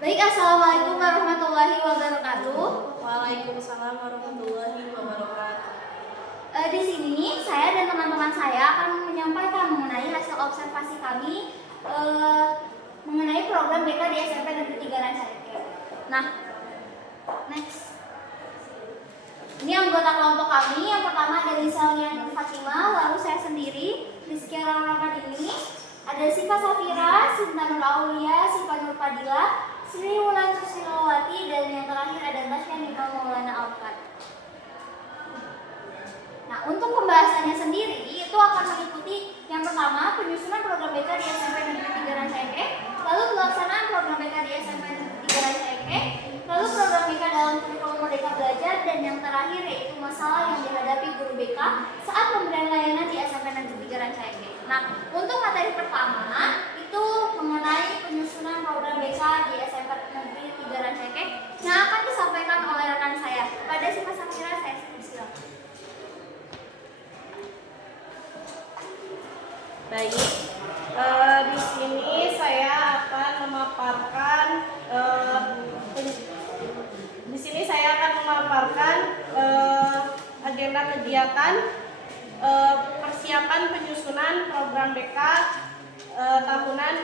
Baik, assalamualaikum warahmatullahi wabarakatuh. Waalaikumsalam warahmatullahi wabarakatuh. Di sini saya dan teman-teman saya akan menyampaikan mengenai hasil observasi kami mengenai program BK di SMP Negeri 3 Rancaike. Nah, next. Ini anggota kelompok kami. Yang pertama ada Lisalia Nur Fatimah, lalu saya sendiri Rizky Rahmat ini. Ada Siva Safira, Sinta Nur Aulia, Siva Nur Padilla, Sri Wulan Susilowati, dan yang terakhir ada Tasya Nima Maulana Alfat. Nah, untuk pembahasannya sendiri itu akan meliputi yang pertama penyusunan program BK di SMP Negeri 3 Rancaike, lalu pelaksanaan program BK di SMP Negeri 3 Rancaike, lalu program BK dalam kurikulum Merdeka Belajar, dan yang terakhir yaitu masalah yang dihadapi guru BK saat pemberian layanan di SMP Negeri 3 Rancaike. Nah, untuk materi pertama itu mengenai penyusunan program BK di SMP Negeri 3 Rancaike yang akan disampaikan oleh rekan saya. Pada Siva Safira, saya silakan. Baik, di sini saya akan memaparkan agenda kegiatan persiapan penyusunan program BK tahunan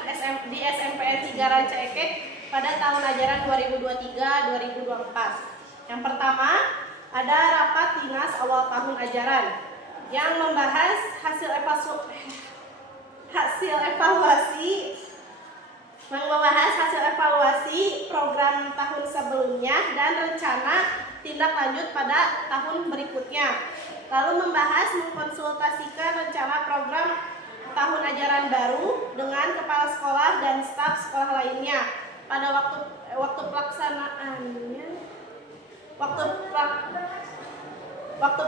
di SMPN 3 Rancaike pada tahun ajaran 2023-2024. Yang pertama, ada rapat dinas awal tahun ajaran yang membahas hasil evaluasi program tahun sebelumnya dan rencana tindak lanjut pada tahun berikutnya. Lalu membahas mengkonsultasikan rencana program tahun ajaran baru dengan kepala sekolah dan staf sekolah lainnya pada waktu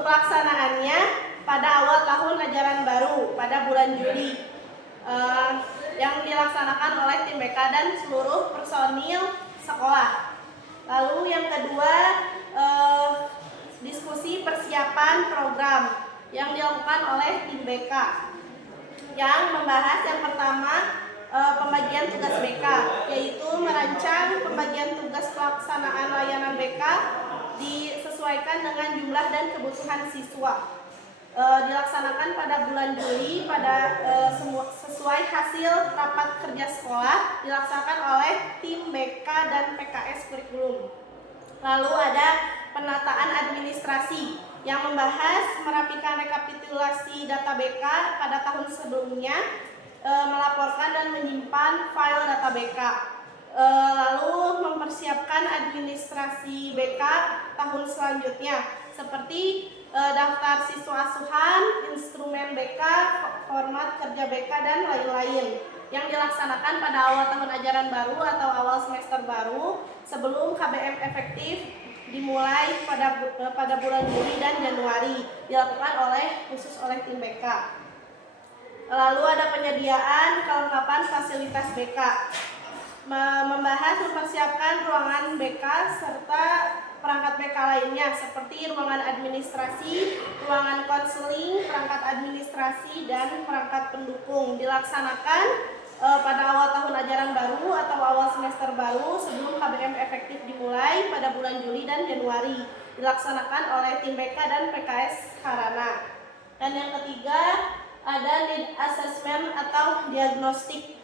pelaksanaannya pada awal tahun ajaran baru pada bulan Juli yang dilaksanakan oleh tim BK dan seluruh personil sekolah. Lalu yang kedua, diskusi persiapan program yang dilakukan oleh tim BK yang membahas yang pertama pembagian tugas BK, yaitu merancang pembagian tugas pelaksanaan layanan BK disesuaikan dengan jumlah dan kebutuhan siswa. Dilaksanakan pada bulan Juli sesuai hasil rapat kerja sekolah dilaksanakan oleh tim BK dan PKS kurikulum. Lalu ada penataan administrasi yang membahas merapikan rekapitulasi data BK pada tahun sebelumnya, melaporkan dan menyimpan file data BK. Lalu mempersiapkan administrasi BK tahun selanjutnya seperti daftar siswa asuhan, instrumen BK, format kerja BK, dan lain-lain yang dilaksanakan pada awal tahun ajaran baru atau awal semester baru sebelum KBM efektif dimulai pada bulan Juli dan Januari, dilakukan khusus oleh tim BK. Lalu ada penyediaan kelengkapan fasilitas BK, membahas mempersiapkan ruangan BK serta perangkat BK lainnya seperti ruangan administrasi, ruangan konseling, perangkat administrasi, dan perangkat pendukung, dilaksanakan pada awal tahun ajaran baru atau awal semester baru sebelum KBM efektif dimulai pada bulan Juli dan Januari, dilaksanakan oleh tim BK dan PKS Harana. Dan yang ketiga ada need assessment atau diagnostik,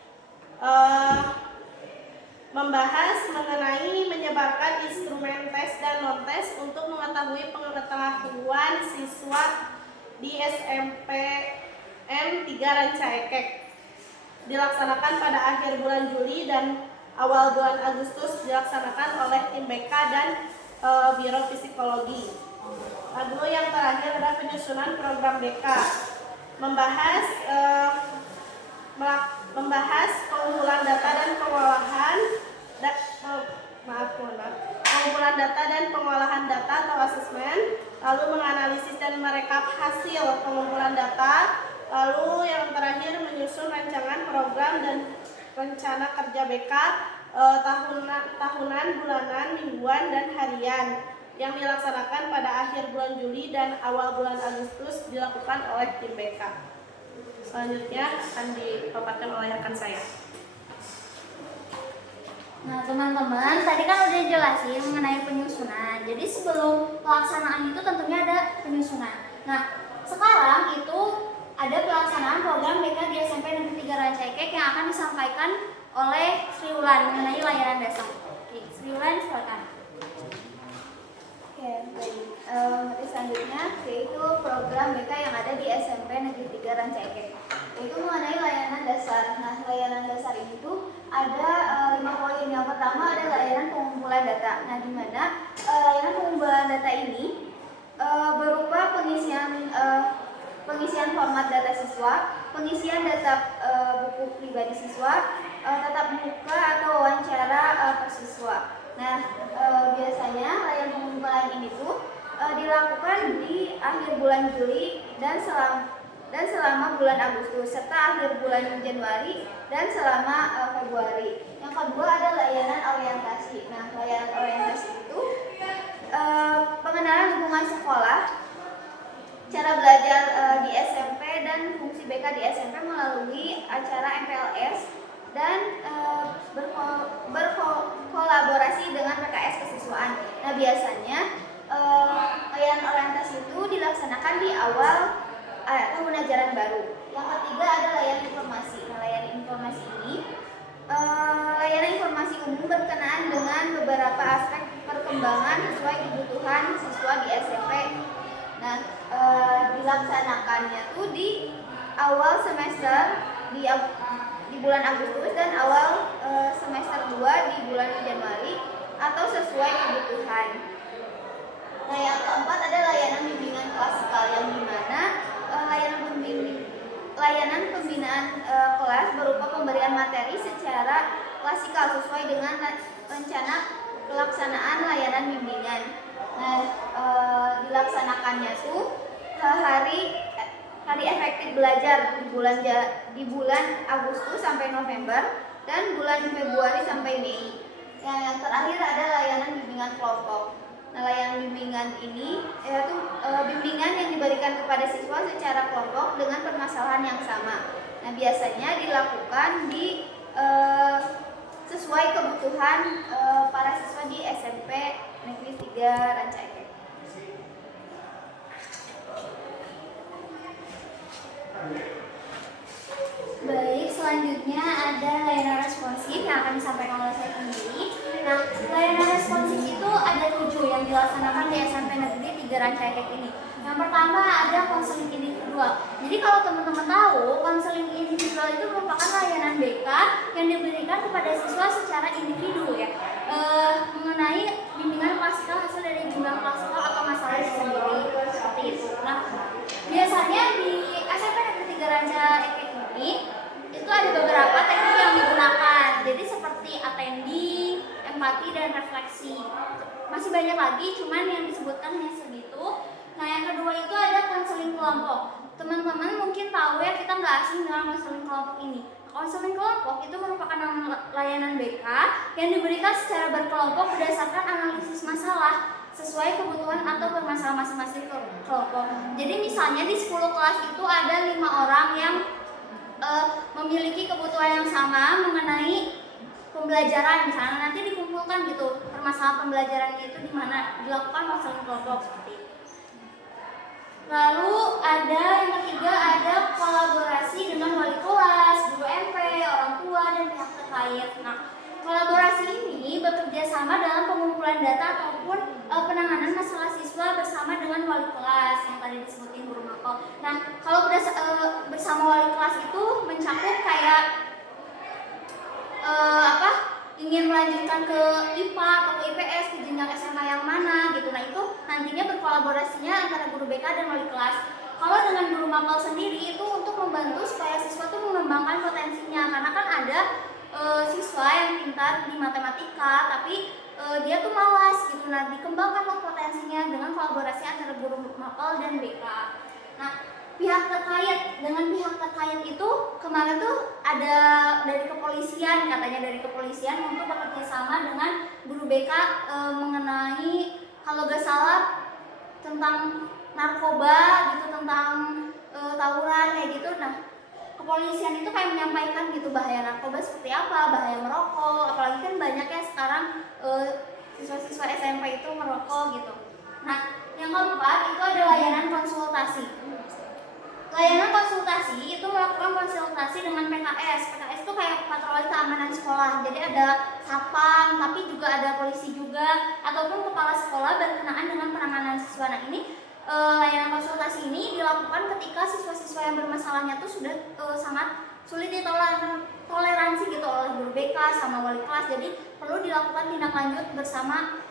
membahas mengenai menyebarkan instrumen tes dan non-tes untuk mengetahui pengetahuan siswa di SMPN 3 Rancaike, dilaksanakan pada akhir bulan Juli dan awal bulan Agustus, dilaksanakan oleh tim BK dan Biro Psikologi. Lalu yang terakhir ada penyusunan program BK, membahas pengumpulan data dan pengolahan data atau asesmen, lalu menganalisis dan merekap hasil pengumpulan data, lalu yang terakhir menyusun rancangan program dan rencana kerja BK tahunan, bulanan, mingguan, dan harian yang dilaksanakan pada akhir bulan Juli dan awal bulan Agustus, dilakukan oleh tim BK. Selanjutnya akan dipaparkan oleh rekan saya. Nah, teman-teman, tadi kan udah jelasin mengenai penyusunan. Jadi sebelum pelaksanaan itu tentunya ada penyusunan. Nah, sekarang itu ada pelaksanaan program BK di SMP Negeri 3 Rancaikek yang akan disampaikan oleh Sri Wulan mengenai layanan dasar. Oke, Sri Wulan silakan. Oke, baik. Selanjutnya yaitu program BK yang ada di SMP Negeri 3 Rancaikek. Itu mengenai layanan dasar. Nah, layanan dasar ini tuh ada 5 poin. Yang pertama ada layanan pengumpulan data. Nah, di mana layanan pengumpulan data ini berupa pengisian format data siswa, pengisian data buku pribadi siswa, tatap muka atau wawancara per siswa. Nah, biasanya layanan pengumpulan ini tuh dilakukan di akhir bulan Juli dan selama bulan Agustus serta akhir bulan Januari dan selama Februari. Yang kedua ada layanan orientasi. Nah, layanan orientasi itu pengenalan lingkungan sekolah, cara belajar di SMP dan fungsi BK di SMP melalui acara MPLS dan berkolaborasi dengan PKS kesiswaan. Nah, biasanya layanan orientasi itu dilaksanakan di awal tahun ajaran baru. Yang ketiga ada layanan informasi. Nah, layanan informasi ini layanan informasi umum berkenaan dengan beberapa aspek perkembangan sesuai kebutuhan siswa di SMP. Nah, dilaksanakannya tuh di awal semester di bulan Agustus dan awal semester 2 di bulan Januari atau sesuai kebutuhan. Nah, yang keempat ada layanan bimbingan klasikal yang dimana layanan pembinaan kelas berupa pemberian materi secara klasikal sesuai dengan rencana pelaksanaan layanan bimbingan. Nah, dilaksanakannya tuh hari efektif belajar di bulan Agustus sampai November dan bulan Februari sampai Mei. Yang terakhir ada layanan bimbingan kelompok. Nah, layanan bimbingan ini yaitu bimbingan yang diberikan kepada siswa secara kelompok dengan permasalahan yang sama. Nah, biasanya dilakukan di sesuai kebutuhan para siswa di SMP Negeri 3 Rancaikek. Baik, selanjutnya ada layanan responsif yang akan disampaikan oleh saya sendiri. Nah, layanan responsif itu ada 7 yang dilaksanakan di SMP Negeri 3 Rancaikek ini. Yang pertama ada konseling individual. Jadi kalau teman-teman tahu, konseling individual itu merupakan layanan BK yang diberikan kepada siswa secara individu ya, mengenai bimbingan klasikal hasil dari bimbingan klasikal atau masalah sendiri seperti itu. Nah, biasanya di SMP Negeri 3 Rancaikek ini itu ada beberapa teknik yang digunakan. Jadi seperti attending, empati dan refleksi. Masih banyak lagi, cuman yang disebutkan hanya segitu. Nah, yang kedua itu ada konseling kelompok. Teman-teman mungkin tahu ya, kita nggak asing dengan konseling kelompok ini. Konseling kelompok itu merupakan layanan BK yang diberikan secara berkelompok berdasarkan analisis masalah sesuai kebutuhan atau permasalahan masing-masing kelompok. Jadi misalnya di 10 kelas itu ada 5 orang yang memiliki kebutuhan yang sama mengenai pembelajaran, misalnya nanti dikumpulkan gitu permasalahan pembelajarannya itu di mana, dilakukan konseling kelompok seperti itu. Lalu ada yang ketiga ada kolaborasi dengan wali kelas, guru MP, orang tua dan pihak terkait. Nah, kolaborasi ini bekerja sama dalam pengumpulan data ataupun penanganan masalah siswa bersama dengan wali kelas yang tadi disebutin guru mapel. Nah, kalau bersama wali kelas itu mencakup kayak ingin melanjutkan ke IPA atau ke IPS, ke jenjang SMA yang mana gitu. Nah, itu nantinya berkolaborasinya antara guru BK dan wali kelas. Kalau dengan guru mapel sendiri itu untuk membantu supaya siswa tuh mengembangkan potensinya, karena kan ada siswa yang pintar di matematika tapi dia tuh malas gitu. Nah, dikembangkanlah potensinya dengan kolaborasi antara guru mapel dan BK. Nah, pihak terkait, dengan pihak terkait itu kemarin tuh ada dari kepolisian, katanya dari kepolisian untuk bekerja sama dengan guru BK mengenai kalau gak salah tentang narkoba gitu, tentang tawuran kayak gitu. Nah, kepolisian itu kayak menyampaikan gitu bahaya narkoba seperti apa, bahaya merokok, apalagi kan banyak ya sekarang siswa-siswa SMP itu merokok gitu. Nah, yang keempat itu ada layanan konsultasi. Layanan konsultasi itu melakukan konsultasi dengan PKS. PKS itu kayak patroli keamanan sekolah. Jadi ada satpam, tapi juga ada polisi juga, ataupun kepala sekolah berkenaan dengan penanganan siswa. Nah, ini layanan konsultasi ini dilakukan ketika siswa-siswa yang bermasalahnya tuh sudah sangat sulit ditoleransi gitu oleh guru BK sama wali kelas. Jadi perlu dilakukan tindak lanjut bersama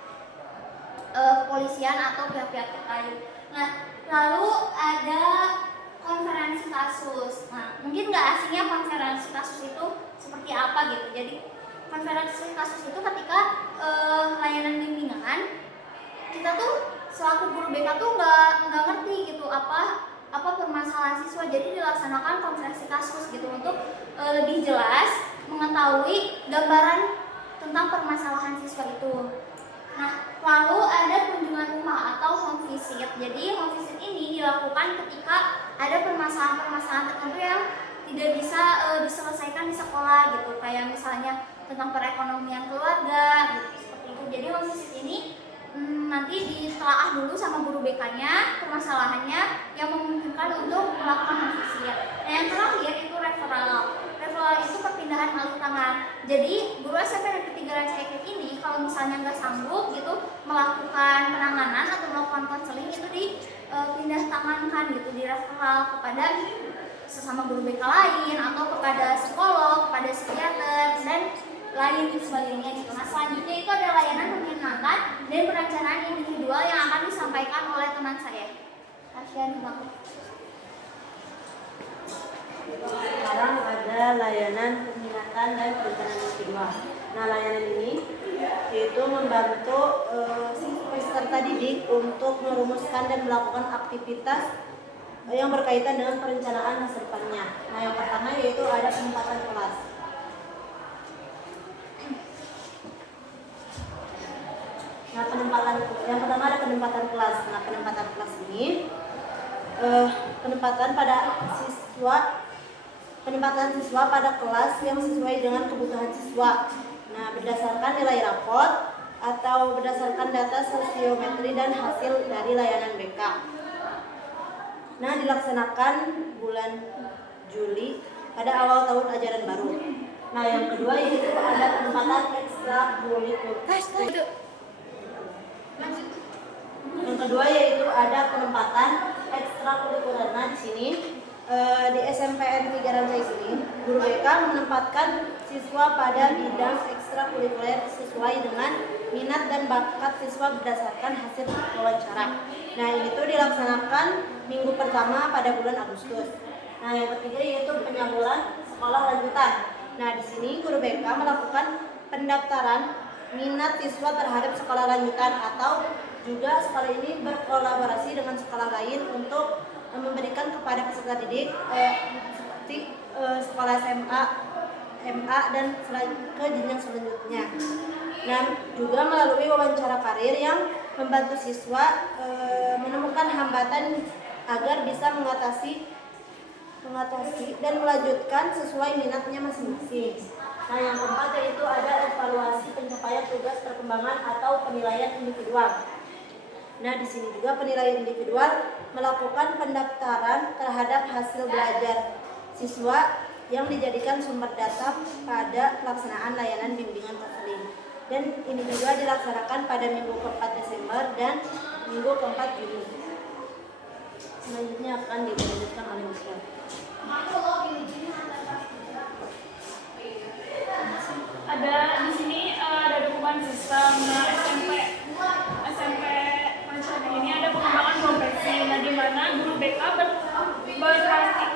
kepolisian atau pihak-pihak terkait. Nah, lalu ada konferensi kasus. Nah, mungkin nggak asingnya konferensi kasus itu seperti apa gitu. Jadi konferensi kasus itu ketika layanan bimbingan kita tuh selaku guru BK tuh nggak ngerti gitu apa permasalahan siswa, jadi dilaksanakan konferensi kasus gitu untuk lebih jelas mengetahui gambaran tentang permasalahan siswa itu. Nah, lalu ada kunjungan rumah atau home visit. Jadi home visit ini dilakukan ketika ada permasalahan-permasalahan tertentu yang tidak bisa diselesaikan di sekolah gitu, kayak misalnya tentang perekonomian keluarga gitu, seperti itu. Jadi home visit ini nanti ditelaah dulu sama guru BK-nya permasalahannya yang memungkinkan untuk melakukan home visit. Nah, yang terakhir itu referral. Referral itu perpindahan alih tangan. Jadi guru SMP Negeri 3 Rancaikek ini kalau misalnya nggak sanggup gitu melakukan penanganan atau melakukan konseling itu dipindah tangankan gitu, di referral kepada sesama guru BK lain atau kepada psikolog, kepada psikiater dan lain sebagainya gitu. Nah, selanjutnya itu ada layanan pembinaan dan perencanaan individual yang akan disampaikan oleh teman saya. Kasihan banget. Sekarang ada layanan pembinaan dan perencanaan individual. Nah, layanan ini yaitu membantu peserta didik untuk merumuskan dan melakukan aktivitas yang berkaitan dengan perencanaan masa depannya. Nah, yang pertama yaitu ada penempatan kelas. Nah, yang pertama ada penempatan kelas. Nah, penempatan kelas ini penempatan siswa pada kelas yang sesuai dengan kebutuhan siswa. Nah, berdasarkan nilai raport atau berdasarkan data sosiometri dan hasil dari layanan BK. Nah, dilaksanakan bulan Juli pada awal tahun ajaran baru. Nah, yang kedua yaitu ada penempatan ekstrakurikuler. Yang kedua yaitu ada penempatan ekstrakurikuler. Nah, di sini di SMPN 3 Rancaikek ini guru BK menempatkan siswa pada bidang ekstrakurikuler sesuai dengan minat dan bakat siswa berdasarkan hasil wawancara. Nah, ini tuh dilaksanakan minggu pertama pada bulan Agustus. Nah, yang ketiga yaitu penyaluran sekolah lanjutan. Nah, di sini guru BK melakukan pendaftaran minat siswa terhadap sekolah lanjutan atau juga sekolah ini berkolaborasi dengan sekolah lain untuk memberikan kepada peserta didik seperti sekolah SMA, MA dan ke jenjang selanjutnya. Nah, juga melalui wawancara karir yang membantu siswa menemukan hambatan agar bisa mengatasi dan melanjutkan sesuai minatnya masing-masing. Nah, yang keempat yaitu ada evaluasi pencapaian tugas perkembangan atau penilaian individual. Nah, di sini juga penilaian individual melakukan pendaftaran terhadap hasil belajar siswa yang dijadikan sumber data pada pelaksanaan layanan bimbingan konseling. Dan ini juga dilaksanakan pada minggu ke-4 Desember dan minggu ke-4 Juni. Selanjutnya akan dilanjutkan oleh Mister. Ada di sini ada dokumen sistem. Nah, SMP Rancaikek ini ada pengembangan profesi. Nah, di mana guru BK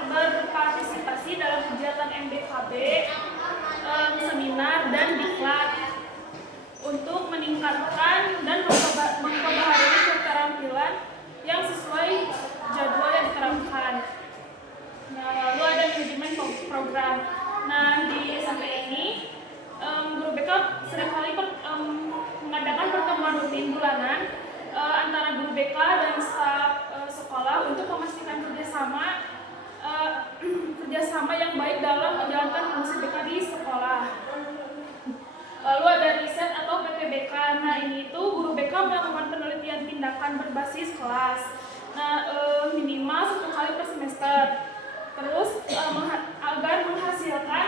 berpartisipasi dalam kegiatan MBKB, seminar dan diklat untuk meningkatkan dan memperbaharui keterampilan yang sesuai jadwal yang diterapkan. Nah, lalu ada manajemen program. Nah, di SMP ini guru BK seringkali mengadakan pertemuan rutin bulanan antara guru BK dan staf sekolah untuk memastikan kerjasama kerjasama yang baik dalam menjalankan fungsi BK di sekolah. Lalu ada riset atau PPBK. Nah, ini itu guru BK melakukan penelitian tindakan berbasis kelas. Nah, minimal 1 kali per semester. Terus agar menghasilkan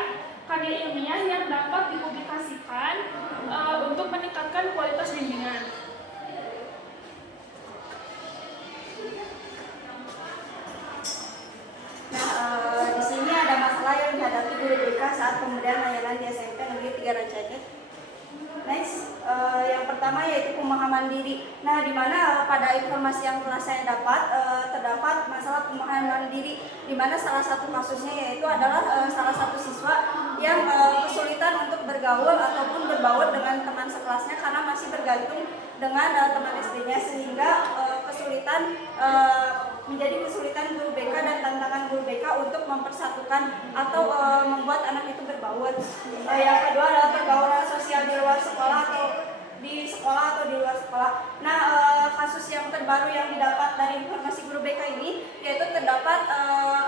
karya ilmiah yang dapat dipublikasikan untuk meningkatkan kualitas bimbingan. Nah, di sini ada masalah yang dihadapi guru BK saat pemberian layanan di SMP Negeri 3 Rancaikek. Next, yang pertama yaitu pemahaman diri. Nah, di mana pada informasi yang telah saya dapat terdapat masalah pemahaman diri, di mana salah satu kasusnya yaitu adalah salah satu siswa yang kesulitan untuk bergaul ataupun berbaur dengan teman sekelasnya karena masih bergantung dengan teman SD-nya, sehingga menjadi kesulitan guru BK dan tantangan guru BK untuk mempersatukan atau membuat anak itu berbaur. Yang kedua adalah pergaulan sosial di luar sekolah atau di sekolah atau di luar sekolah. Nah, kasus yang terbaru yang didapat dari informasi guru BK ini yaitu terdapat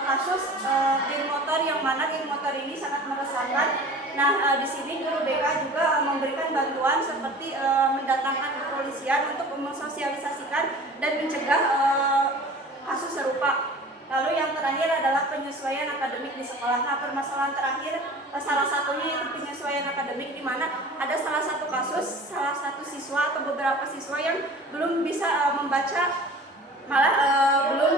kasus geng motor, yang mana geng motor ini sangat meresahkan. Nah, di sini guru BK juga memberikan bantuan seperti mendatangkan kepolisian untuk mensosialisasikan dan mencegah kasus serupa. Lalu yang terakhir adalah penyesuaian akademik di sekolah. Nah, permasalahan terakhir salah satunya itu penyesuaian akademik, di mana ada salah satu kasus, salah satu siswa atau beberapa siswa yang belum bisa membaca, malah belum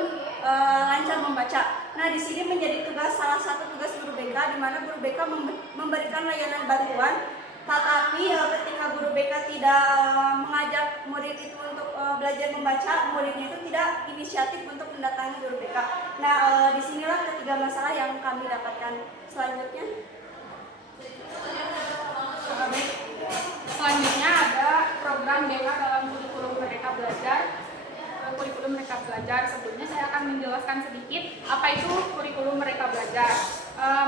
lancar membaca. Nah, di sini menjadi salah satu tugas guru BK, di mana guru BK memberikan layanan bantuan. Tetapi ketika guru BK tidak mengajak murid itu untuk belajar membaca, muridnya itu tidak inisiatif untuk mendatangi guru BK. Nah, disinilah ketiga masalah yang kami dapatkan. Selanjutnya, Selanjutnya ada program BK dalam kurikulum Merdeka Belajar. Kurikulum Merdeka Belajar. Sebelumnya saya akan menjelaskan sedikit apa itu kurikulum Merdeka Belajar.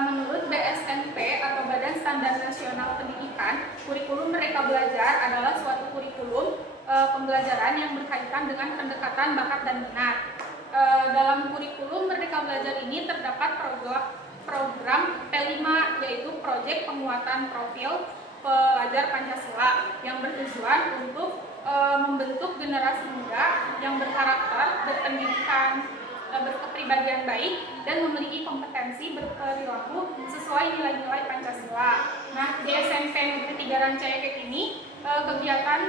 Menurut BSNP atau Badan Standar Nasional Pendidikan, kurikulum Merdeka Belajar adalah suatu kurikulum pembelajaran yang berkaitan dengan pendekatan bakat dan minat. Dalam kurikulum Merdeka Belajar ini terdapat program P5, yaitu Proyek Penguatan Profil Pelajar Pancasila, yang bertujuan untuk membentuk generasi muda yang berkarakter, berpendidikan, berkepribadian baik, dan memiliki kompetensi berperilaku sesuai nilai-nilai Pancasila. Nah, di SMP Negeri 3 Rancaikek ini kegiatan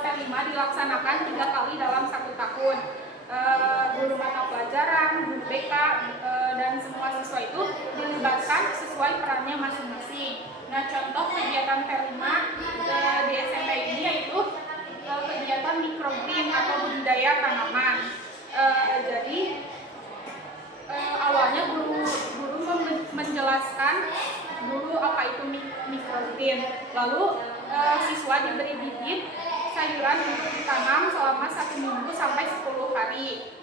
P5 dilaksanakan 3 kali dalam 1 tahun. Guru mata pelajaran, guru BK, dan semua siswa itu dilibatkan sesuai perannya masing-masing. Nah, contoh kegiatan P5 di SMP ini yaitu kegiatan microgreen atau budidaya tanaman. Jadi awalnya guru menjelaskan dulu apa itu microgreen, lalu siswa diberi bibit sayuran untuk ditanam selama 1 minggu sampai 10 hari.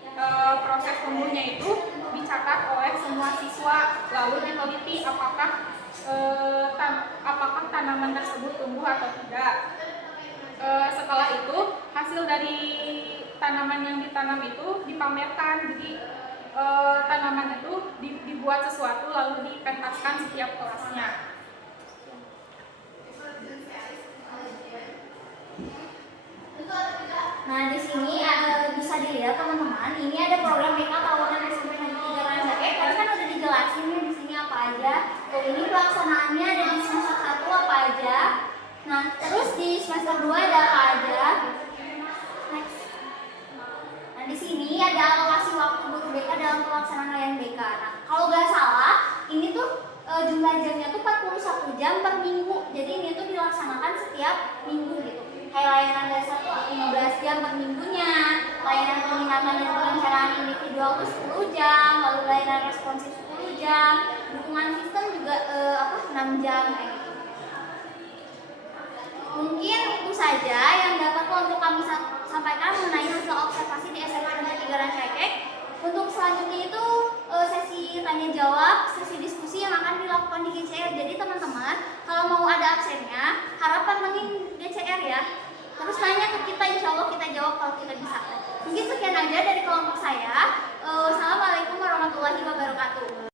Proses tumbuhnya itu dicatat oleh semua siswa, lalu diteliti apakah tanaman tersebut tumbuh atau tidak. Setelah itu hasil dari tanaman yang ditanam itu dipamerkan. Jadi tanaman itu dibuat sesuatu lalu dipentaskan setiap kelasnya. Nah, di sini bisa dilihat teman-teman, ini ada program BK Kawanan SMP Negeri 3 Rancaikek. Tadi kan udah dijelasin ya di sini apa aja. Tuh, ini pelaksanaannya ada di semester 1 apa aja. Nah, terus di semester 2 ada apa aja. Next. Nah, di sini ada alokasi waktu guru BK dalam pelaksanaan layanan BK. Nah, kalau nggak salah, ini tuh jumlah jamnya tuh 41 jam per minggu. Jadi ini tuh dilaksanakan setiap minggu gitu. Kayak layanan dasar tuh 15 jam per minggunya, layanan peminatan dan perencanaan individual tuh 10 jam, lalu layanan responsif 10 jam, dukungan sistem juga 6 jam kayak gitu. Mungkin itu saja yang dapat untuk kami sampaikan mengenai hasil observasi di SMP Negeri 3 Rancaikek. Untuk selanjutnya itu sesi tanya jawab, sesi diskusi